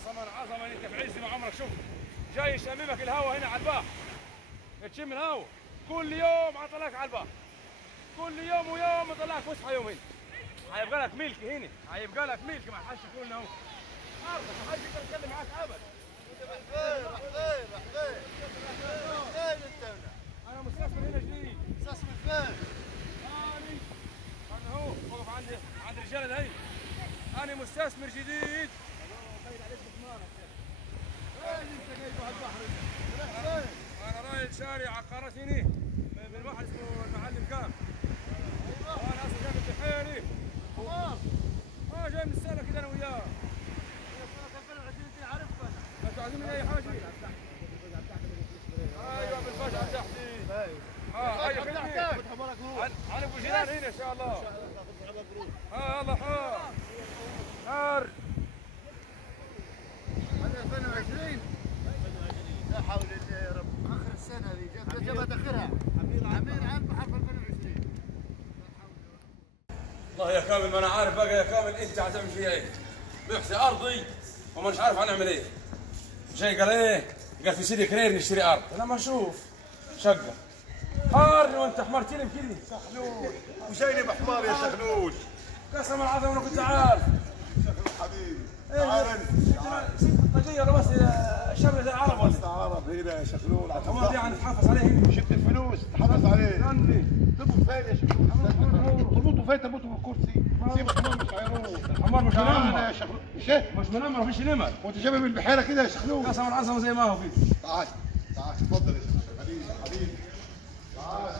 قسما عظما انت في عز ما عمرك شفت. جاي يشممك الهوا هنا على البحر. تشم الهوا كل يوم عطلك على البحر. كل يوم ويوم يطلعك فسحه يوم هنا. هيبقى لك ملك هنا، هيبقى لك ملك ما حدش يقول هو. ارضك ما حدش يقدر يتكلم معاك ابدا. راح فين انت؟ انا مستثمر هنا جديد. مستثمر فين؟ انا هو وقف عند الرجاله هي. انا مستثمر جديد. انت جاي بهالبحر انا رايح شارع عقارات هنا من واحد اسمه المعلم كام. وانا اصلا جاي من البحيري. جاي من السنه كده انا وياه. سنة 2020 انت عارفها. انتوا عايزين مني اي حاجه؟ ايوه بالفجأة تحتي. ايوه خدمني. انا ابو جيران هنا ان شاء الله. يلا حار. هذا 2020 لا حول الله يا رب. اخر السنه دي جابت اخرها. عمير عام بحرف 2020. والله يا كامل ما انا عارف بقى يا كامل انت هتعمل فيها ايه؟ بيحسي ارضي وما مش عارف هنعمل ايه. جاي قال ايه؟ قال في سيدي كرير نشتري ارض. لما اشوف شقه حارني وانت حمرتني بكذي. شخلول وجايني بحمار يا شخلول. قسما العظيم انا كنت عارف. شخلول حبيبي تعال الطاقيه بس شملة العرب ولا؟ عرب هنا يا شخلول. الحمار دي يعني تحافظ عليه هنا. شفت الفلوس تحافظ عليه. استني تربط فين يا شخلول؟ تربطوا فين؟ تربطوا بالكرسي. سيب الحمار مش هيروح. الحمار مش منمر يا شخلول. مش منمر مفيش نمر. وانت جايبه من البحيره كده يا شخلول. قسما العظيم زي ما هو فيه. تعال تعال اتفضل يا شخلول. حبيبي حبيبي تعال.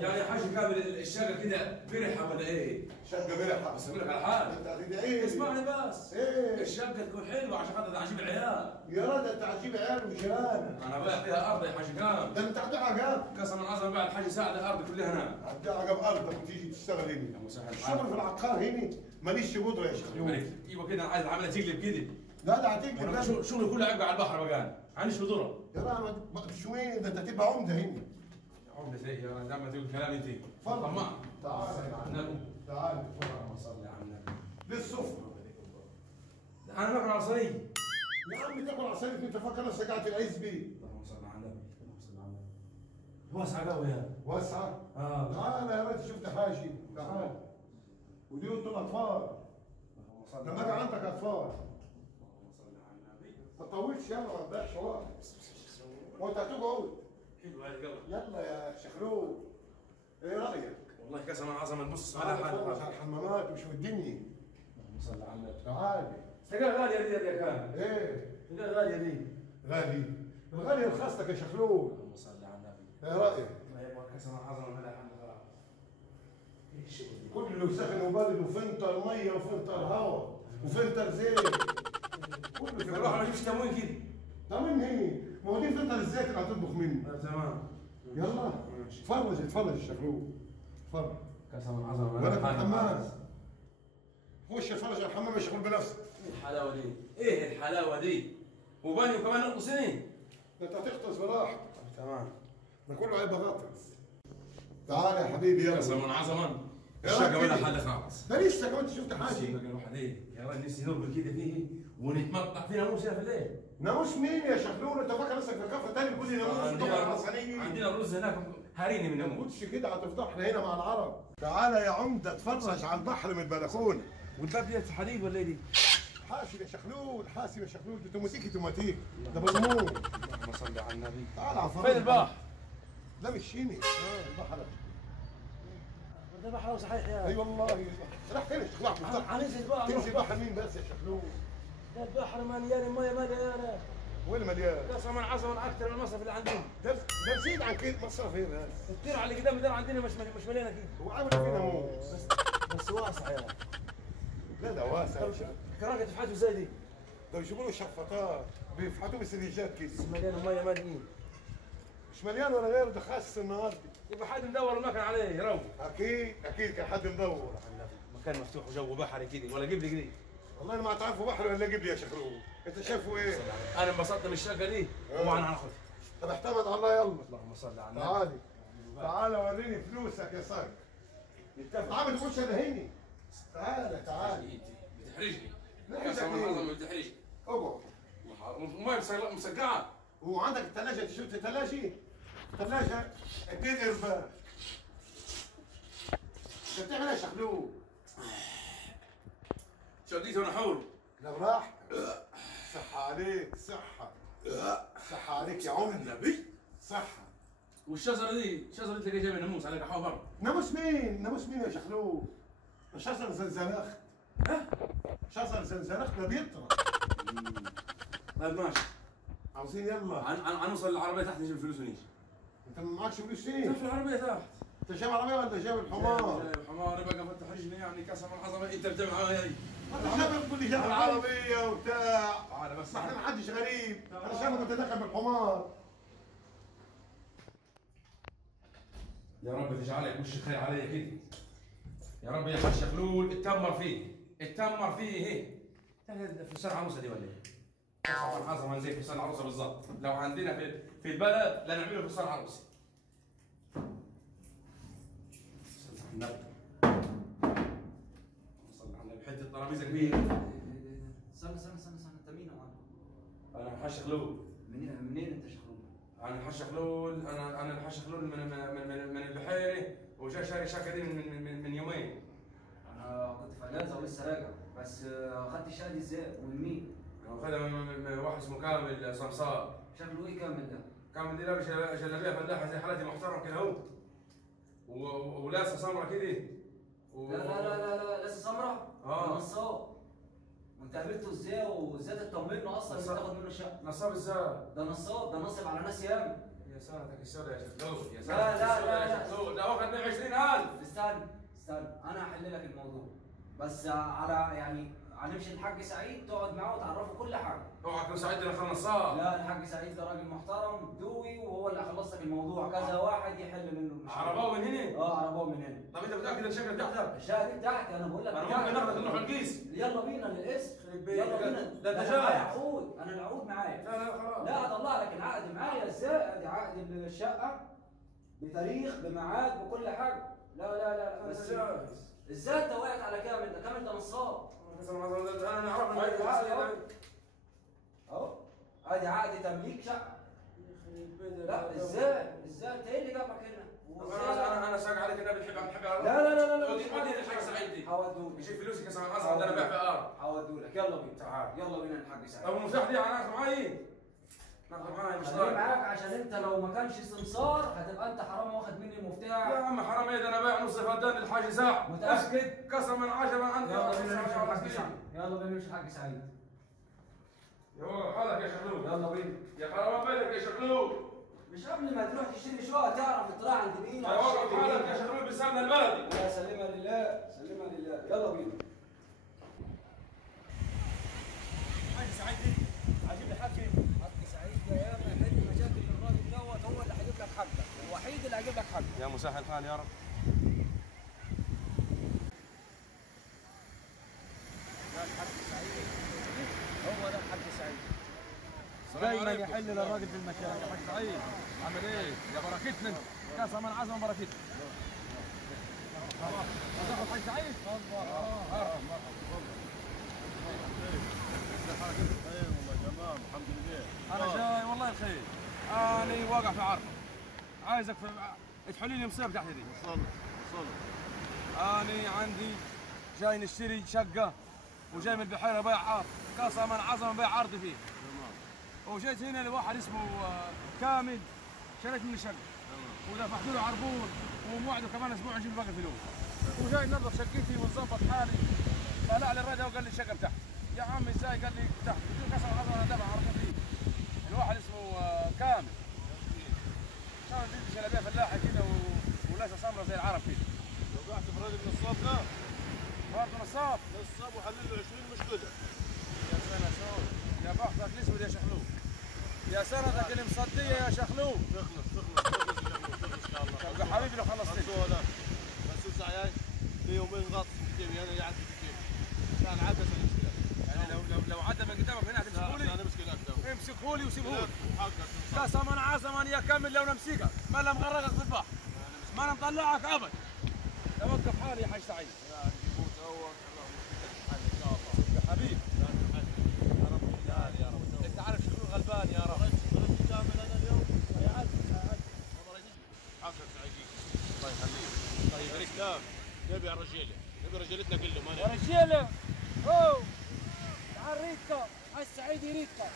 يعني يا حاج كامل الشقه كده برحه ولا ايه؟ شقه برحه. بس اقول لك على حاجه. انت هتدعي اسمعني بس. ايه؟ الشقه تكون حلوه عشان خاطر اجيب العيال. يا راجل انت هتجيب عيال وجيران. انا بايع فيها ارض يا حاج كامل. ده انت هتبيع عقاب. قسما العظيم بايع الحاج ساعد الارض كلها هنا. هتبيع عقاب ارضك وتيجي تشتغل هنا. مسهل الشغل في العقار هنا ماليش قدره يا شخلول. ايوه كده انا عايز العمليه تقلب كده. لا ده هتقلب. انا شغلي كله عبء على البحر بقى. عنديش قدره. يا راجل شوين ده انت تبقى عمده هنا. عمده زي يا زي ما تقول كلام انت. اتفضل. طماع. تعال تعال اللهم صل على النبي. للسفره. انا باكل عصريه. يا عم تاكل عصايه انت فاكر نفسك قاعد في العزبه. اللهم صل على النبي. اللهم صل على النبي. واسعه قوي يا. واسعه؟ تعال يا راجل شفت حاجه. تعال. ودي انتوا الاطفال. لما اجي عندك اطفال. ما تطولش يلا ما تضيعش وقت. وانت هتقعد. حلو هذا قلب. يلا يا شخلول. ايه رايك؟ والله قسما عظما نبص على تعال حالك. على الحمامات وشو الدنيا. اللهم صل على النبي. تعال. سجاير غاليه دي يا كامل. ايه؟ سجاير غاليه دي. غالي. الغالي رخص لك يا شخلول. اللهم صل على النبي. ايه رايك؟ ما يبغى قسما عظما ولا حد خلاص. ايش الشغل دي؟ كله سخن وبارد وفلتر ميه وفلتر هواء وفلتر زيت. كله في الواحد ما يجيبش تموين كده. تمام هي. ما هو دي فلتر الزيت اللي هتطبخ منه. تمام. يلا اتفرج اتفرج يا شخلول. اتفرج. قسما عظما ولك الحمام. خش اتفرج على الحمام يا شخلول بنفسك. ايه الحلاوه دي؟ ايه الحلاوه دي؟ وباني وكمان نقصين. ده انت هتغطس براحتك. تمام. ده كله عيب غطس. تعال يا حبيبي يلا. قسما عظما يا الشقه راجل. ولا حل خالص. ده لسه كمان شفت حاجه. بقى الواحد ايه؟ يا راجل نفسي نرقد كده فيه ونتمطع فيه ناموس في الليل. ناموس مين يا شخلول؟ انت فاكر نفسك في كفه تاني تقول لي ناموس وتقعد على الصينيه؟ عندنا الرز هناك هاريني من ما ناموس. تقولش كده هتفضحنا هنا مع العرب. تعالى يا عمده اتفرج على البحر من البلكونه. والباب دي حديد ولا ايه دي؟ حاسب يا شخلول حاسب يا شخلول دي توماتيكي توماتيك ده مضمون. اللهم صل على النبي. تعال على فين البحر؟ لا مش هنا. البحر ده بحر صحيح يا. اي والله راح فين يا شخلول؟ هننزل بقى. تنزل بحر مين بس يا شخلول؟ ده البحر مليان الميه مليانه. وين مليان؟ قسما عظما اكثر من المصرف اللي عندنا. ده زيد عن كده مصرف هنا هذا. الترعه اللي قدام ده عندنا مش مليانه كده. هو عامل فينا ناموس. بس واسع يا. لا ده واسع. كراكه تفحته ازاي دي؟ ده يجيبوا له شفاطات بيفحطوا بسريجات كده. مليانه ميه مليين. مش مليان ولا غيره ده خاص النهارده. يبقى حد مدور المكان عليه يروح. اكيد اكيد كان حد مدور. مكان مفتوح وجو بحري كده ولا جيب لي كده. والله انا ما تعرفوا بحر ولا جيب لي يا شخلول. انت شايفه ايه؟ انا انبسطت من الشقه دي ومعنا هناخدها. طب احتمد على الله يلا. اللهم صل على النبي. تعالي تعالى وريني فلوسك يا صاحبي. عامل وش انا هني. تعالى تعالى. بتحرجني. لا مسقعه. وعندك الثلاجه شفت الثلاجه؟ الثلاجه 2 قربان. انت بتعمل ايه يا شخلوق؟ شديته ونحور. لا براحتك. صحة عليك صحة. صحة عليك يا عمري. النبي. صحة. والشجره دي تلاقيها جايه من ناموس على قحوه برا. ناموس مين؟ ناموس مين يا شخلوق؟ شجر زنزنخت. ها؟ شجر زنزنخت ما بيطرى. طيب ماشي. عاوزين يلا. نوصل العربيه تحت نجيب الفلوس ونيجي. انت ما معكش فلوس ليه؟ في العربيه تحت. انت جايب عربية ولا جايب الحمار؟ جايب الحمار بقى فتح رجلي يعني قسما عظمه انت بتعمل معايا هي. انت شايف تقول لي جايب العربية وبتاع. تعال بس. ما احنا ما حدش غريب. انا شايفك انت داخل بالحمار. يا رب تجعلك وش الخير علي كده. يا رب يا حاج شغلول اتمر فيه هيك. فستان عروسه دي ولا ايه؟ فستان عظمه زي فستان عروسه بالظبط. لو عندنا في البلد لنعمله فستان عروسه. صلى على النبي. صلى على النبي. حته ترابيزه كبيره. استنى انت مين يا معلم؟ انا الحاج شغلول. منين انت شخلول؟ انا الحاج شغلول انا الحاج شغلول من البحيره وجا شاري شقه دي من يومين. انا كنت في اجازه ولسه راجع بس اخدت الشقه دي ازاي ومن مين؟ انا واخدها من واحد اسمه كامل صمصار. شكله ايه كامل ده؟ كامل دي لابس جلابيه فلاحه زي حالتي محترم كده اهو. ولاسه سمره كده. لا لسه سمره؟ اه. نصاب. وانت قابلته ازاي وازاي تطمنه اصلا انك تاخد منه الشقه؟ نصاب ازاي؟ ده نصاب، ده نصب على ناس ياما. يا سنتك السوداء يا شغلول يا لا، سنتك السوداء يا شغلول ده واخد 120,000. استنى انا هحل لك الموضوع بس على يعني هنمشي الحاج سعيد تقعد معاه وتعرفه كل حاجه. اوعى تكون سعيد اللي خلص نصاب. لا الحاج سعيد ده راجل محترم دوي وهو اللي هيخلص لك الموضوع، كذا واحد يحل منه المشكله. عرباوي من هنا؟ اه عرباوي من هنا. طب انت متاكد ان الشقه بتاعتك؟ الشقه دي بتاعتي انا بقول لك. انا ممكن ناخدك نروح القيس. يلا بينا للقسم. يخرب بيتك. يلا بينا. ده انت أنا جاهز. معايا عقود، انا العقود معايا. لا خلاص. لا اطلع لك العقد معايا ازاي؟ ادي عقد الشقه بتاريخ بميعاد بكل حاجه. لا انت بس جاهز. ازاي انت وقعت على كامل؟ ده كامل ده نصاب. انا نعرف اهو ادي عقد تمليك شقه. لا ازاي انت ايه اللي جابك هنا؟ انا ساق عليك انا بنحب لا ودي الحاج سعيد دي هودولك. يجيب فلوسك يا سعيد اصلا ده انا بيع في ارض. هودولك يلا بينا. تعال. يلا بينا الحاج سعيد. طب المفتاح دي انا اخذ معايا. ناخذ معايا مش خليه ضايع. معاك عشان انت لو ما كانش سمسار هتبقى انت حرام واخد مني المفتاح. يا عم حرام ايه ده انا بايع نص فدان للحاج سعد. متأكد؟ قسما عجبا انت. يلا بينا نمشي الحاج سعيد. يلا بينا نمشي الحاج سعيد. يا هو حالك يا شغلول. يلا بينا. يا حرام بالك يا شغلول. مش قبل ما تروح تشتري شقه تعرف الطلع عند مين. يا وقف حالك يا شغلول بسمنا البلدي. لا سلمها لله سلمها لله. يلا بينا. حاج سعيد دي عجيب لي حاج سعيد ده ياما يحل مشاكل الراجل دوت، هو اللي هيجيب لك حقك، الوحيد اللي هيجيب لك حقك. يا مسهل الحال يا رب. ده الحاج سعيد، هو ده الحاج سعيد. دايما يحل للراجل في المشاكل. يا حاج سعيد عامل ايه؟ يا بركتنا قسما عظما بركتنا. خلاص تاخذ حاج سعيد؟ تمام الحمد لله. انا جاي والله بخير. انا واقع في عرض. عايزك تحلي لي مصير تحت دي. وصل. انا عندي جاي نشتري شقه وجاي من البحيره بيع عرض. قسما عظما بيع عرض فيه. تمام. وجيت هنا لواحد اسمه كامل شريت منه شقه. ودفعت له عربون وموعده كمان اسبوع نجيب باقي الفلوس. وجاي ننظف شقتي ونظبط حالي. طلع لي الرجل وقال لي الشقه بتاعتي. يا عمي ازاي؟ قال لي تحت. قلت له قسما عظما انا دافع عربون فيه. الواحد اسمه كامل. كان بيلبس جلابيه فلاحه كده ولاسه سمره زي العرب كده. وقعت براجل نصاب ده؟ برضه نصاب. نصاب وحلل له 20 مشكله. يا سنة سود يا بختك الاسود يا شخلوق. يا سندك المصدية يا شخلوق. تخلص ان شاء الله. يا حبيبي لو خلصت بس سعيان في يومين غطس قدامي انا يعدي كتير. كان عبس المشكله. يعني لو عدى من قدامك هنا هتمسكوا لي؟ انا مشكلة اكثر. امسكوا لي وسيبوا لي. حقك. قسما عظما يا كامل لو نمسكك ما انا مغرقك في البحر. ما انا مطلعك ابد. توقف حالي يا حاج سعيد. يا حبيبي. يا رب. انت عارف شغله غلبان يا رب. يريدكم، حاج سعيد يريدكم.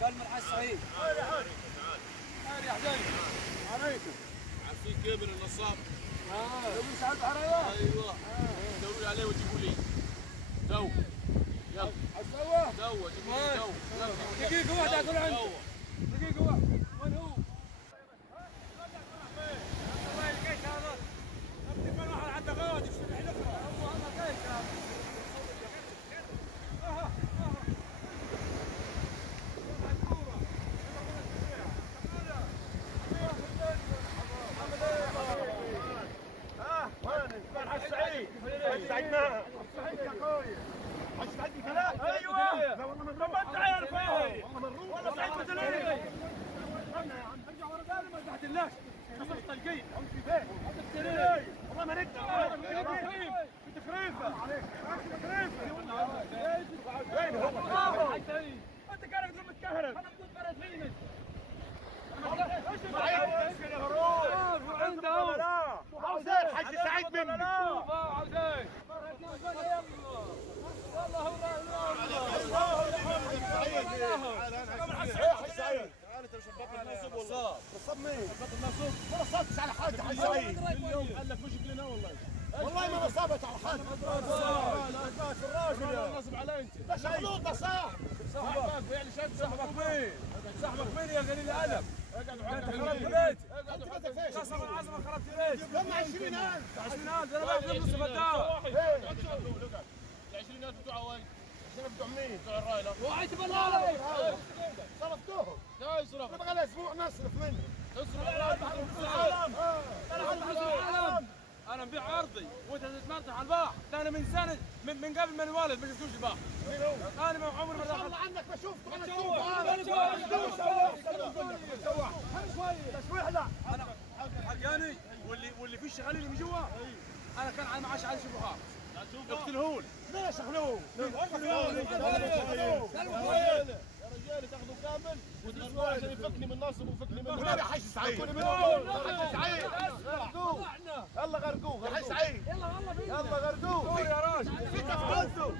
قال من حاج سعيد. تعال يا حاج. تعال يا حجاج. عليكم. عارفين كامل النصاب؟ لو مش عارف حرايا. ايوه. دوروا لي عليه وجيبوا لي. تو. يلا. عالسوا. تو جيبوا لي تو. دقيقة واحدة أقول عندي. دقيقة واحدة. وين هو؟ الله يلقيك هذا. أبدي كل واحد عنده غاد يشتري الأخرى. هو هذا كيف هذا. سعدنا سعيد يا اخوي حاج سعيد ثلاث ايوه لا والله ما انت عارف والله سعيد بدليل استنى يا عم ارجع ورا قال ما تحدلاش خسرت القيد عم في بيت والله ما نقدر بتخريفه عليك بتخريفه وين هو انت كانك تقول متكهرب انا بدون فرد فيني عاوزين حاج سعيد مني عاوزين والله هو حاج سعيد تعال انت شباب النصب والله نصب مين؟ ما نصبتش على حد حاج سعيد اليوم قال لك مش لنا والله ما نصبت على حد لا في الراجل نصب علي انت ده شغلوط ده صاحبك يعني شد صاحبك مين يا قليل الادب انت خربت بيتي قسما عظمه خربت بيتي كم 20000 20000 انا باخذ نص الدواء 20000 بتوع وين؟ بتوع مين؟ بتوع الرايله. وعيت بالله عليك صرفتوهم لا يصرف. انا بقى اسبوع نصرف منه تصرف العالم انا مبيع ارضي وانت تتمرتع على البحر ده انا من سنه من قبل ما انولد ما شفتوش البحر انا ما عمري ما والله عنك ما شفته انا انا حقاني واللي في الشغالين اللي من جوا انا كان على معاش عايش بحار اقتلهون ليش اخلوه؟ يا رجال تاخذوا كامل وتسووا عشان يفكني من ناصب ويفكني من ولا يا حاج سعيد حاج سعيد يلا غرقوه يا حاج سعيد يلا يلا غرقوه يا راجل في تفاصيل